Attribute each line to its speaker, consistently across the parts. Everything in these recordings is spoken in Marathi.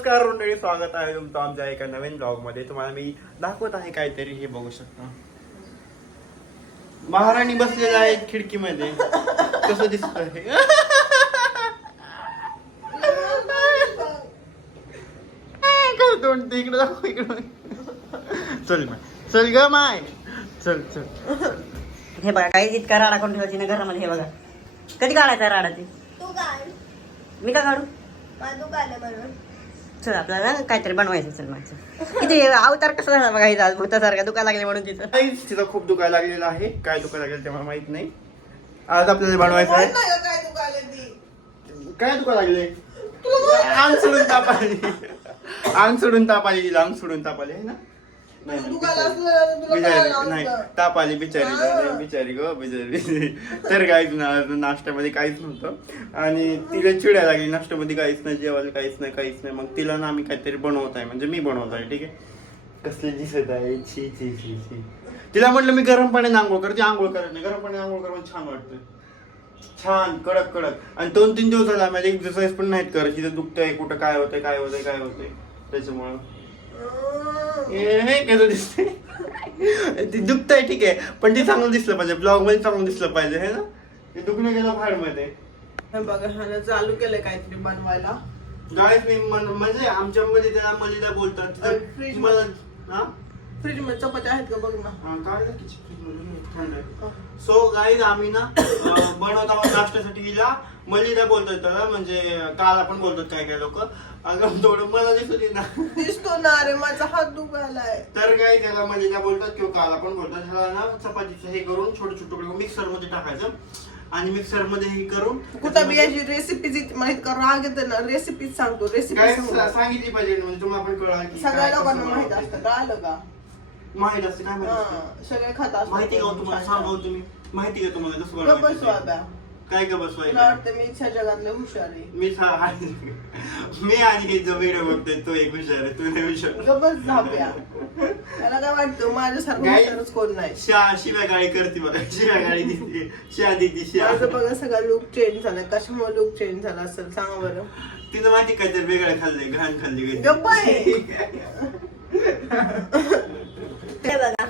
Speaker 1: नमस्कार मंडळी स्वागत आहे तुमचं आमच्या एका नवीन ब्लॉगमध्ये तुम्हाला मी दाखवत आहे काहीतरी हे बघू शकता. महाराणी बसलेल्या आहेत खिडकीमध्ये. कसं दिसत आहे तोंड इकडे दाखव इकडे चल माय. चल ग माय. चल चल.
Speaker 2: हे बघा काही इतका राडा करून ठेवायची ना घरामध्ये हे बघा. कधी काढायचा राडा ते?
Speaker 3: तू काढ.
Speaker 2: मी का काढू?
Speaker 3: मला तू काढलं म्हणून.
Speaker 2: चल आपल्याला ना काहीतरी बनवायचं चल माझं किती अवतार कसा झाला बघा हिचा भूतासारखा दुखा लागले म्हणून तिचं
Speaker 1: काहीच तिला खूप दुखायला लागलेलं आहे. काय दुखायला लागलेलं ते मला माहीत नाही. आज आपल्याला बनवायचं आहे.
Speaker 4: काय
Speaker 1: दुखा लागले? अंग सोडून ताप आली. अंग सोडून ताप आली तिला अंग सोडून ताप आली है ना? नाही, बिचारी.
Speaker 4: असलं तुला
Speaker 1: बिचारी
Speaker 4: कळलं
Speaker 1: नाही
Speaker 4: असतं.
Speaker 1: ताप आली बिचारी बिचारी ग बिचारी. तर काहीच ना- नाश्त्यामध्ये काहीच नव्हतं. आणि तिला चिडायला लागली नाश्त्यामध्ये काहीच नाही जेवायला काहीच नाही काहीच नाही. मग तिला ना आम्ही काहीतरी बनवत आहे म्हणजे मी बनवत आहे ठीक आहे? कसले दिसत आहे? छी छी छी छी. तिला म्हटलं मी गरम पाण्याने आंघोळ कर. ती आंघोळ करत नाही. गरम पाण्याने आंघोळ करून छान वाटतं. छान कडक कडक. आणि दोन तीन दिवस झाला माझे एक्सरसाइज पण नाहीत करत. तिथं दुखतंय कुठं काय होतंय काय होतंय काय होतंय. त्याच्यामुळं. हे हे कसं दिसतंय? ती दुखतंय ठीक आहे. पण ते चांगलं दिसलं पाहिजे. ब्लॉगमध्ये चांगलं दिसलं पाहिजे हे ना? ते दुखणं गेलं फारमध्ये
Speaker 4: हे बघा ह्यानं चालू केलंय काहीतरी बनवायला.
Speaker 1: गायस मी म्हणजे आमच्या मध्ये त्याला मलिदा बोलतात.
Speaker 4: fridge
Speaker 1: मला हा?
Speaker 4: फ्रीजमध्ये चपात्या आहेत का? बघ ना.
Speaker 1: सो गाईज आम्ही ना बनवत आहोत नाश्त्यासाठी हिला. मलिदा बोलतात त्याला म्हणजे काल आपण बोलतो काय काय लोक. अगं थोडं मला दिसत ना.
Speaker 4: दिसतो ना अरे माझा हात दुखायलाय.
Speaker 1: तर काही त्याला मलिदा बोलतात किंवा काल आपण बोलतात ह्याला ना चपातीचं हे करून छोटे छोटे तुकडे मिक्सरमध्ये टाकायचं. आणि मिक्सरमध्ये हे करून
Speaker 4: कुठं बियाची रेसिपी माहीत का राग येते ना रेसिपी सांगतो
Speaker 1: काय
Speaker 4: रेसिपी
Speaker 1: सांगितली पाहिजे म्हणजे तुम्हाला पण कळाल की
Speaker 4: सगळ्या
Speaker 1: काय
Speaker 4: लोकांना माहीत. असतं कळालं का?
Speaker 1: माहीत असते काय माहीत असते?
Speaker 4: हा, सगळे खात असतात
Speaker 1: माहिती का हो तुम्हाला सांगा तुम्ही. माहिती का तुम्हाला कसं बनवायचं
Speaker 4: बसवा
Speaker 1: ते?
Speaker 4: बा.
Speaker 1: काय का
Speaker 4: तुला
Speaker 1: बसवायचं
Speaker 4: वाटतं मी इच्छा जगातले हुशार आहे.
Speaker 1: मी सा- मी आणि हे जो व्हिडिओ बघतोय तो एक हुशार आहे तू नाही
Speaker 4: झाप्या त्याला काय वाटतं माझ्यासारखं
Speaker 1: गाई-
Speaker 4: हुशारच कोण नाही?
Speaker 1: शा शिव्या गाळी करते बघा शिव्या गाळी दिसते शिया देते शिया
Speaker 4: माझं बघा सगळा लुक चेंज झाला. कशामुळे लुक चेंज झाला असेल सांगा बरं.
Speaker 1: तिनं माहिती काय तर वेगळं खाल्लंय घाण खाल्ली.
Speaker 4: गप्प आहे.
Speaker 3: हे बघा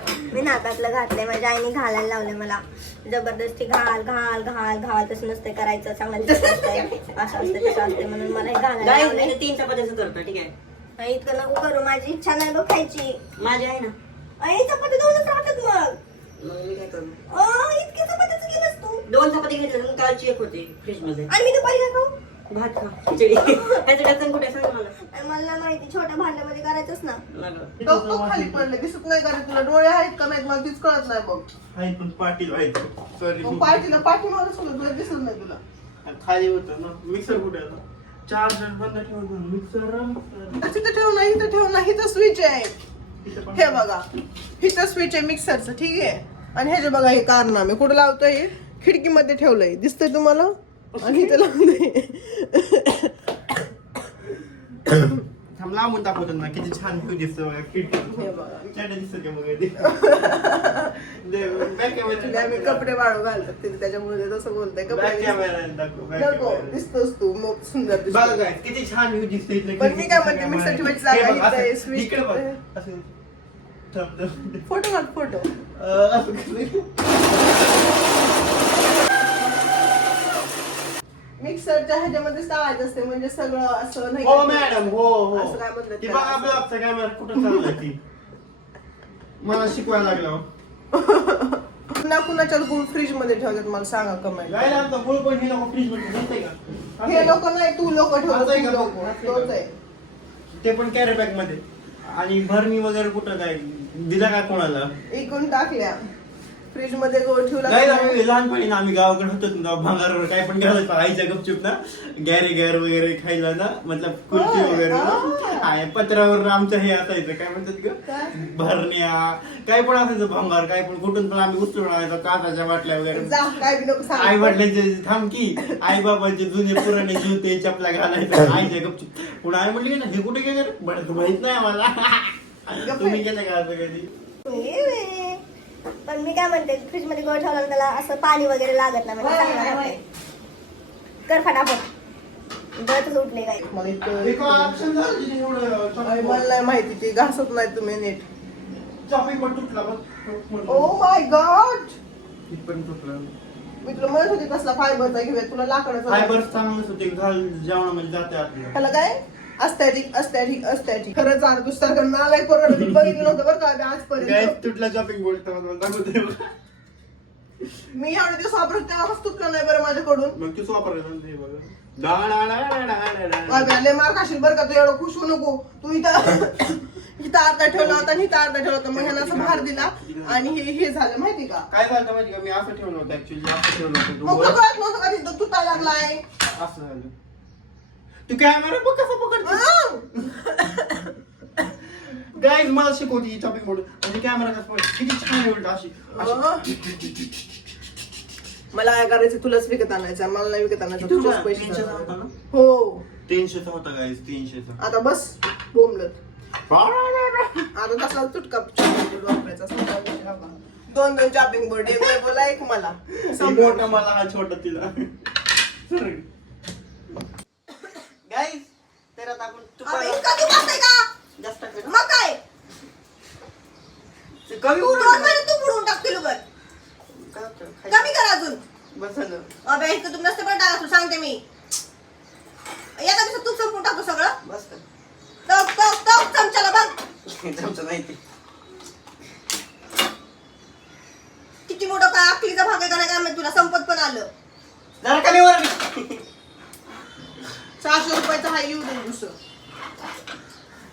Speaker 3: नाकातलं घातलंय. माझ्या आईने घालायला लावले मला. जबरदस्ती घाल घाल घाल घाल. तसं नसते करायचं. चांगलं दिसत असतंय असं असते तसं असते म्हणून मला हे घालायला लावलंय.
Speaker 2: मी तीन चपात्याचं करतो ठीक आहे.
Speaker 3: इतकं नको करू. माझी इच्छा नाही बघ खायची.
Speaker 2: माझी आहे ना.
Speaker 3: आई चपाती दोनच राहतात मग.
Speaker 2: मग मी काय करू?
Speaker 3: अं, इतकी तू.
Speaker 2: दोन चपाती घेतल्या तर कालची एक होती फ्रीजमध्ये
Speaker 3: आणि मी दुपारी काय खाऊ?
Speaker 2: भात खा खिचडी. ह्याचं डझन कुठे सांग मला.
Speaker 3: नाही माहिती. छोट्या भांड्यामध्ये करायचंच ना.
Speaker 4: डोकं खाली पडले दिसत नाही का रे तुला. डोळे आहेत का नाहीत मला तीच कळत नाही बघ.
Speaker 1: आहे पण पाटील व्हायचं सॉरी
Speaker 4: मग पाठीमागच तुला दिसत नाही तुला.
Speaker 1: खाली होतं ना. मिक्सर कुठे आहे आता? चार्जर बंद ठेवतो मिक्सर
Speaker 4: तिथं ठेव नाही इथं ठेव नाही इथं स्विच आहे. हे बघा. इथं स्विच आहे मिक्सरचं ठीक आहे? आणि ह्याचे बघा हे कारनामे. कुठं लावतोय? हे खिडकीमध्ये ठेवलंय. दिसतंय तुम्हाला? आणि लावलंय
Speaker 1: थांब लांबून दाखवतो ना किती छान व्ह्यू दिसतो बघा
Speaker 4: हे बघा.
Speaker 1: छान दिसत का बघा back camera-
Speaker 4: तुला मी कपडे वाळू घालतात ते त्याच्यामुळे ते तसं बोलतंय कपडे
Speaker 1: camera दाखव, back
Speaker 4: नको
Speaker 1: camera.
Speaker 4: दिसतोस तू मग सुंदर
Speaker 1: बघा
Speaker 4: दिसतो
Speaker 1: काय, किती छान व्ह्यू दिसते इथलं
Speaker 4: पण मी काय म्हणते, mixer
Speaker 1: हे बघ,
Speaker 4: इथं आहे, switch
Speaker 1: इकडे बघ. असं. थांब, थांब.
Speaker 4: फोटो काढ फोटो
Speaker 1: अं, असं कसं?
Speaker 4: मिक्सरच्या ह्याच्यामध्ये चाळायचं असते म्हणजे सगळं असं नाही
Speaker 1: हो
Speaker 4: का?
Speaker 1: मॅडम हो हो
Speaker 4: असं काय म्हणतात
Speaker 1: ती
Speaker 4: त्याला?
Speaker 1: बघा ब्लॉगचा कॅमेरा कुठं चाललाय ती मला शिकवायला लागला हो.
Speaker 4: पुन्हा कुणाच्या गुळ फ्रीजमध्ये ठेवतात मला सांगा कमेंट
Speaker 1: काय लागतं गुळ पण हे नको फ्रीजमध्ये घेतंय का
Speaker 4: हे लोक नाही तू लोक ठेवतो
Speaker 1: असं आहे का?
Speaker 4: लोक
Speaker 1: असं आहे
Speaker 4: तोच
Speaker 1: का?
Speaker 4: आहे
Speaker 1: ते पण कॅरी बॅगमध्ये आणि भरणी वगैरे कुठं काय दिला काय कोणाला
Speaker 4: इकून टाकल्या फ्रीजमध्ये गोळ ठेवला
Speaker 1: नाही
Speaker 4: का
Speaker 1: आम्ही लहानपणी ना आम्ही गावाकडे होतो ना भांगारवर काय पण घालायचं आईच्या गपचूप ना गॅरे गॅर वगैरे खायला ना मतलब
Speaker 4: होय,
Speaker 1: वगैरे. आहे, पत्रावर आमचं हे असायचं काय म्हणतात ग?
Speaker 4: काय?
Speaker 1: भरण्या काय पण असायचं भांगार काय पण. कुठून पण आम्ही उचलून आणायचो काचाच्या बाटल्या वगैरे. आई वडिलांचे थांबकी आई बाबाचे जुने पुराणे जुते चपला घालायचं. आईच्या गपचूप. पुन्हा आई म्हटली ना हे कुठे गेले? माहीत नाही आम्हाला. तुम्ही गेले का असं कधी.
Speaker 3: पण मी काय म्हणते फ्रीजमध्ये गोळ ठेवला त्याला असं पाणी वगैरे लागत नाही म्हणजे चांगलं राहतंय. कर फटाफट. डोळ्यातच उठले काय?
Speaker 4: मला इतकं-
Speaker 1: काय option झालं जिथे एवढं
Speaker 4: अरे, मला नाही माहिती ते घासत नाही तुम्ही नीट.
Speaker 1: तुटला बघ.
Speaker 4: ओ माय गॉड
Speaker 1: इथपर्यंत तुटला.
Speaker 4: मी तुला म्हणत होते कसला फायबरचा घेऊया तुला लाकडाचा
Speaker 1: Fiber चांगलंच होते घाल जेवणामध्ये जाते आपल्याला
Speaker 4: त्याला काय? अस्थॅटिक अस्थॅटिक अस्थॅटिक खरंच आज दुसऱ्याकडे नालायक पोराला मी बघितलं नव्हतं बरं का
Speaker 1: Guys,
Speaker 4: आजपर्यंत.
Speaker 1: तुटला दाखवते बघ.
Speaker 4: मी एवढे दिवस वापरत तेव्हाच तुटलं नाही बरं माझ्याकडून.
Speaker 1: मग तूच
Speaker 4: लय मार खाशील बरं का तू एवढं खुश होऊ नको. तू इथं इथं अर्धा ठेवला होता आणि इथं अर्धा ठेवला होता. मग ह्यानं असं भार दिला आणि हे हे झालं माहिती का?
Speaker 1: काय झालं माहिती का? मी असं ठेवलं होतं ऍक्च्युली असं ठेवलं होतं
Speaker 4: मग
Speaker 1: तू
Speaker 4: तो कळत नव्हतं का तिथं तुटा लागलाय?
Speaker 1: असं झालं. तू कॅमेरा बघ कसा पकडतो? गाईज मला शिकवती चॉपिंग बोर्ड म्हणजे कॅमेरा कसा पकड किती छान आहे उलट अशी. अशी.
Speaker 4: मला काय करायचं? तुलाच विकत आणायचं मला नाही विकत आणायचं.
Speaker 1: किती
Speaker 4: तुझेच
Speaker 1: होता?
Speaker 4: पैसे
Speaker 1: तीनशेचा
Speaker 4: जाणार.
Speaker 1: होता ना?
Speaker 4: हो.
Speaker 1: तीनशेचा होता गाईज तीनशेचा.
Speaker 4: आता बस. बोंबलत. आता तसा तुटका chopping board वापरायचा. हा. दोन दोन चॉपिंग बोर्ड एक वर बोला एक मला.
Speaker 1: मोठा मला हा छोटा तिला.
Speaker 3: अबे,
Speaker 1: तुपाला
Speaker 3: इतका का?
Speaker 1: जास्त?
Speaker 3: मग काय?
Speaker 1: कमी
Speaker 3: दोन
Speaker 1: उरलं
Speaker 3: महिने तू बुडवून टाक किलोभर
Speaker 1: काय होतं? खायचं.
Speaker 3: कमी कर अजून.
Speaker 1: बस झालं.
Speaker 3: अबे इतकं तू नसतं पण टाका तू सांगते मी. एका दिवसात तू संपून टाकतो सगळं.
Speaker 1: बस कर.
Speaker 3: टक टक टक चमच्याला बघ
Speaker 1: चमचा नाही ते.
Speaker 3: किती मोठं काय अकलीचा भाग आहे का नाही काय माहीत तुला संपत पण आलं.
Speaker 1: जरा कमी वर.
Speaker 4: सहाशे रुपयाचा हा येऊ दे दुसरं.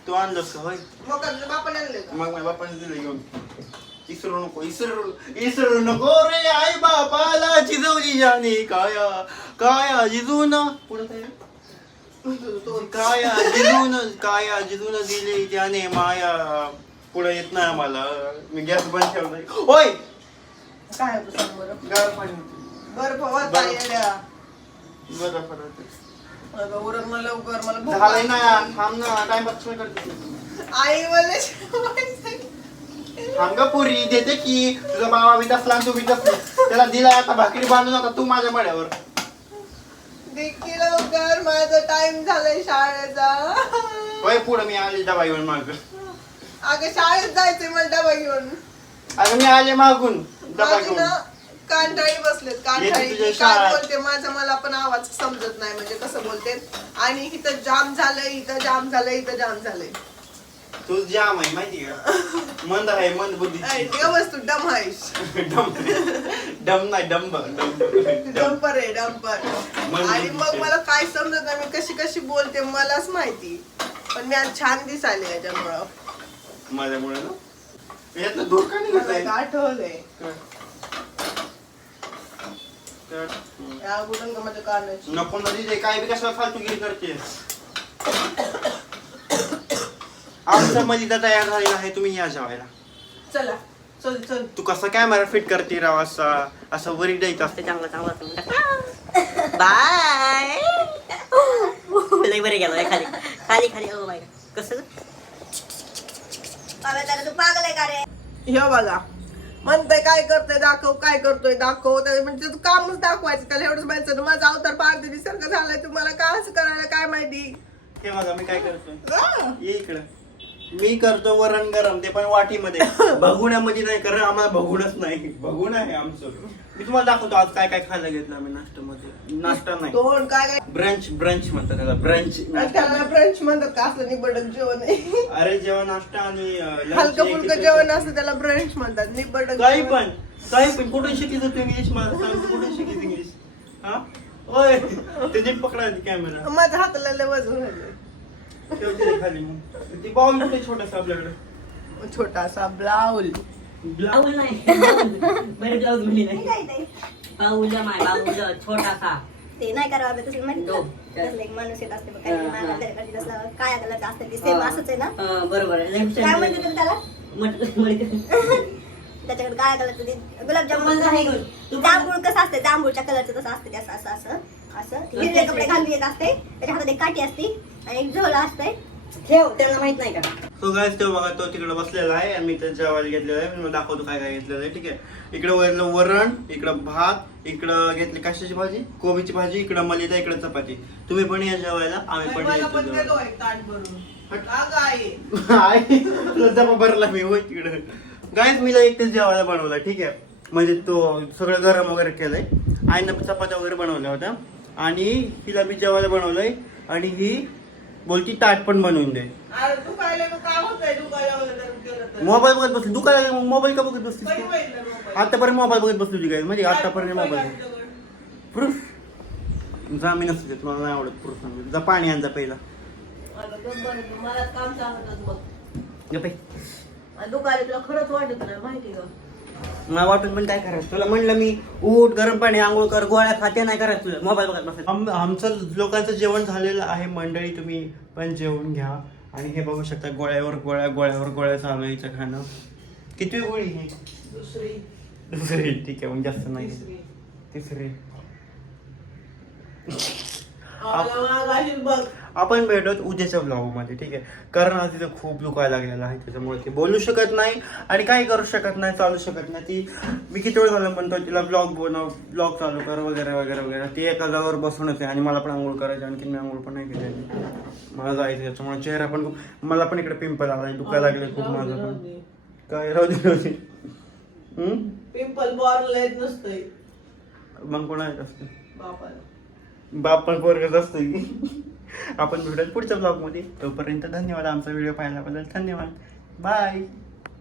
Speaker 1: तू आणलंस का होय.
Speaker 4: मग बापाने आणले का?
Speaker 1: मग माझ्या बापाने दिलं घेऊन. इसरू नको इसरू इसरू नको रे आई बापाला जिजवली जाणे काया काया जिजून. पुढे काय?
Speaker 4: तो
Speaker 1: काया जिजून काया जिजून दिली त्याने माया. पुढे येत नाही आम्हाला. मी गॅस बंद ठेवलाय. होय.
Speaker 4: काय होतं सांग बरं?
Speaker 1: गार पाणी.
Speaker 4: बरं फवा
Speaker 1: बरं.
Speaker 4: येड्या.
Speaker 1: बरं बरं
Speaker 4: अगं, उरक लवकर मला भूक
Speaker 1: झालंय ना. थांब ना टाइमपास नाही करते
Speaker 4: आई मला.
Speaker 1: थांब ग पुरी देते की. तुझा मामा बी तसला आणि तू बी तसली. त्याला दिला आता भाकरी बांधून आता तू माझ्या मड्यावर.
Speaker 4: देखील लवकर माझा टाइम झालाय शाळेचा.
Speaker 1: होय पुढे मी आले डबा घेऊन माग.
Speaker 4: अगं शाळेत जायचंय मला डबा घेऊन.
Speaker 1: अगं मी आले मागून डबा
Speaker 4: माझी
Speaker 1: घेऊन.
Speaker 4: ना. कांठाळी बसलेत कांठाळी मी काय. बोलते माझा मला पण आवाज समजत नाही म्हणजे कसं बोलते? आणि इथं जाम झालंय इथं जाम झालंय इथं जाम झालंय.
Speaker 1: तू जाम आहे माहिती का? मंद आहे मंद बुद्धीची.
Speaker 4: का वस्तू डम आहेस.
Speaker 1: डम डम नाही डंब.
Speaker 4: डंपर आहे डंपर. आणि मग. मला काय समजत नाही मी कशी कशी बोलते मलाच माहिती. पण मी आज छान दिसाले याच्यामुळं.
Speaker 1: माझ्यामुळे ना? यातलं आहे.
Speaker 4: आठवलंय
Speaker 1: तर, हम्म.
Speaker 4: या गुडन का माझ्या कानाची
Speaker 1: नको ना दिदे काय बी कशाला फालतूगिरी करते. आमचं मलिदा तयार झालेला आहे तुम्ही या जेवायला.
Speaker 4: चला चल चल.
Speaker 1: तू कसा कॅमेरा फिट करते राव असा असं वरी द्यायचं. असतं
Speaker 2: ते चांगलं चांगलं बाय. लई बरे गेलो खाली. खाली खाली. ओ माय कसं?
Speaker 3: तू पागल आहे का रे?
Speaker 4: हे बघा म्हणतंय काय करतोय? दाखव काय करतोय? दाखव. म्हणजे त्याचं कामच दाखवायचं. त्याला एवढंच माहिती माझा अवतार पारदेवी सारखं झालाय. तुम्हाला काय असं करायला काय माहिती?
Speaker 1: हे बघा मी काय ये इकडं. मी करतो वरण गरम. ते पण वाटीमध्ये. भगुण्यामध्ये नाही कारण आम्हाला भगुणच नाही. भगुण आहे आमचं. मी तुम्हाला दाखवतो आज काय काय खायला घेतलं आम्ही नाश्त्यामध्ये. नाश्ता नाही.
Speaker 4: तोंड काय काय?
Speaker 1: ब्रंच ब्रंच म्हणतात त्याला. ब्रंच
Speaker 4: त्याला फ्रेंच म्हणतात का असलं निबडक जेवण? आहे
Speaker 1: अरे जेवण नाश्ता आणि अं, lunch
Speaker 4: हलकं
Speaker 1: एक-
Speaker 4: फुलकं जेवण असतं त्याला ब्रंच म्हणतात निबडक
Speaker 1: काही
Speaker 4: जेवण.
Speaker 1: पण काही पण. कुठून शिकायचं तू इंग्लिश मला सांग तू कुठून शिकायचं इंग्लिश हा? ओय ते नीट पकडायची कॅमेरा
Speaker 4: माझ्या हाताला लय वजन
Speaker 1: ठेवते खाली मग. ती बॉल कुठे छोटासा आपल्याकडे?
Speaker 4: छोटासा ब्लाऊल
Speaker 2: नाही बरे ब्लाऊज म्हणली नाही? पाऊल माय छोटासा.
Speaker 3: ते नाही करावं
Speaker 2: हो.
Speaker 3: का? कसलं एक माणूस येत असते ते सेम असंच आहे ना?
Speaker 2: बरोबर
Speaker 3: काय म्हणते तुम्ही त्याला. त्याच्याकडे गुलाबजामुन.
Speaker 2: तू
Speaker 3: जांभूळ कसं असते? जांभूळच्या कलरचं तसं असते असं असं असं असं. हिरवे कपडे घालून येत असते. त्याच्या हातात एक काठी असते आणि एक झोला असते
Speaker 2: ठेव त्यांना माहीत नाही का?
Speaker 1: तो काय तो बघा तो तिकडे बसलेला आहे. आणि मी त्याच्या जेवायला घेतलेला आहे. मी दाखवतो काय काय घेतलेलं आहे ठीक आहे? इकडे वरलं वरण इकडं भात इकडं घेतली कशाची भाजी? कोबीची भाजी इकडं मलिदा इकडं चपाती. तुम्ही पण या जेवायला आम्ही पण
Speaker 4: मला
Speaker 1: यायचं
Speaker 4: पण दे
Speaker 1: जेवायला.
Speaker 4: तो एक ताट भरून. अगं आई
Speaker 1: तुला जमा भरला मी होय तिकडं. गायच मीला एकटेच जेवायला बनवला ठीक आहे? म्हणजे तो सगळं गरम वगैरे केलंय. आईनं चपात्या वगैरे बनवल्या होत्या. आणि तिला मी जेवायला बनवलंय. आणि ही बोलती ताट पण बनवून दे.
Speaker 4: अरे केलं तर.
Speaker 1: मोबाईल बघत बसली दुकान मोबाईल का बघत बसली
Speaker 4: कधी?
Speaker 1: आतापर्यंत मोबाईल बघत बसली होती काय? म्हणजे आतापर्यंत
Speaker 4: मोबाईल
Speaker 1: मोबाईल.
Speaker 4: आहे तुझ्याकडे?
Speaker 1: प्रूफ. जा मी नसते देत, मला नाही आवडत प्रूफ सांगतो जा पाणी आणजा पहिला.
Speaker 4: अगं गप्प बस, मला काम सांगतच बघ
Speaker 1: जा पे.
Speaker 4: आणि तू काय तुला खरंच वाटत नाही माहिती का?
Speaker 1: मला वाटून पण काय करायचं? तुला म्हणलं मी उठ गरम पाणी आंघोळ कर गोळ्या खाते नाही करायचं तुला मोबाईल बघत बसायचं. आम- आमचं लोकांचं जेवण झालेलं आहे मंडळी तुम्ही पण जेवून घ्या. आणि हे बघू शकता गोळ्यावर गोळ्या गोळ्यावर गोळ्या चालू आहे हिचं खाणं. किती गोळी ही
Speaker 4: दुसरी.
Speaker 1: दुसरी. ठीक आहे मग जास्त नाही.
Speaker 4: तिसरी. आम्हाला बघ.
Speaker 1: आपण भेटत उद्याच्या ब्लॉगमध्ये ठीक आहे? कारण आज तिथं खूप दुखायला लागलेलं आहे त्याच्यामुळे ती बोलू शकत नाही आणि काही करू शकत नाही चालू शकत नाही. ती मी किती वेळ झालं म्हणतो तिला ब्लॉग बनव ब्लॉग चालू कर वगैरे वगैरे वगैरे. ती एका जागेवर बसूनच आहे आणि मला पण आंघोळ करायची आणखी मी आंघोळ पण नाही केलेली मला जायचं त्याच्यामुळे चेहरा पण खूप मला पण इकडे पिंपल आलाय दुखायला लागले खूप माझं पण. काय राहू दे राहू दे?
Speaker 4: पिंपल बॉरला येत नसतंय.
Speaker 1: मग कोणा असते
Speaker 4: बापाला.
Speaker 1: बाप पण पोरगच असतो की आपण भेटूयात पुढच्या ब्लॉगमध्ये तोपर्यंत धन्यवाद आमचा व्हिडिओ पाहिल्याबद्दल धन्यवाद. बाय